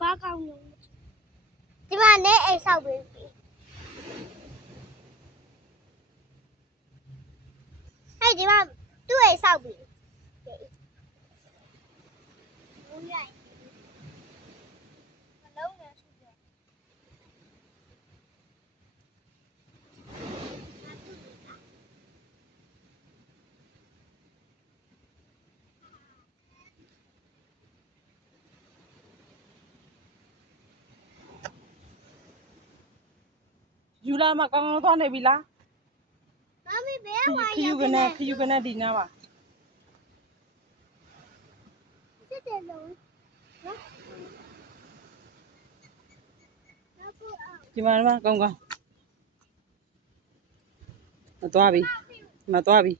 ဘာကောင်းလို့ဒီမှာလည်းအိမ်ဆောက်ပြီးဟဲ့ဒီမှာသူ့အိမ်ဆောက်ပြီးဘူးရိုက်မလုံးနဲ့ဆိုပြယူလာမှာကောင်းကောင်းသွားနေပြီလား မမီဘယ်ဝါ ခယူကနေဒီနားပါ စစ်တယ်လို့နော်ဒီမှာကောင်းကောင်းမသွားပြီမသွားပြီ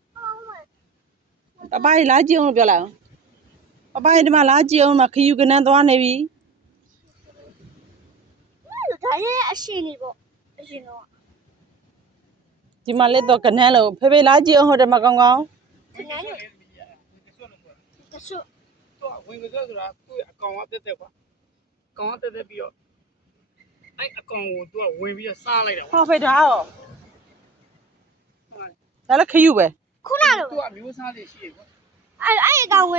ပပကြီးလာကြည့်အောင်ပြောလိုက်အောင်ပပကြီးဒီမှာလာကြည့်အောင်မခယူကနေသွားနေပြီ ဒါရဲ့အရှင်ကြီးပေါ့အရှင်တော့ ဒီမှာလက်တော့ကနေလို့ဖေဖေလာကြည့်အောင်ဟိုတယ်မှာကောင်းကောင်း ဒီနေ့တဆု တော့ဝင်ကြဆိုတာသူ့အကောင်ကတက်ကွာအကောင်ကတက်ပြီးတော့အဲ့အကောင်ကိုသူကဝင်ပြီးတော့စားလိုက်တာ ဟောဖေထားရောဒါလည်းခယူပဲ ခုနက သူကအမျိုးစားလေးရှိရကွာ အဲ့အကောင်ဝင်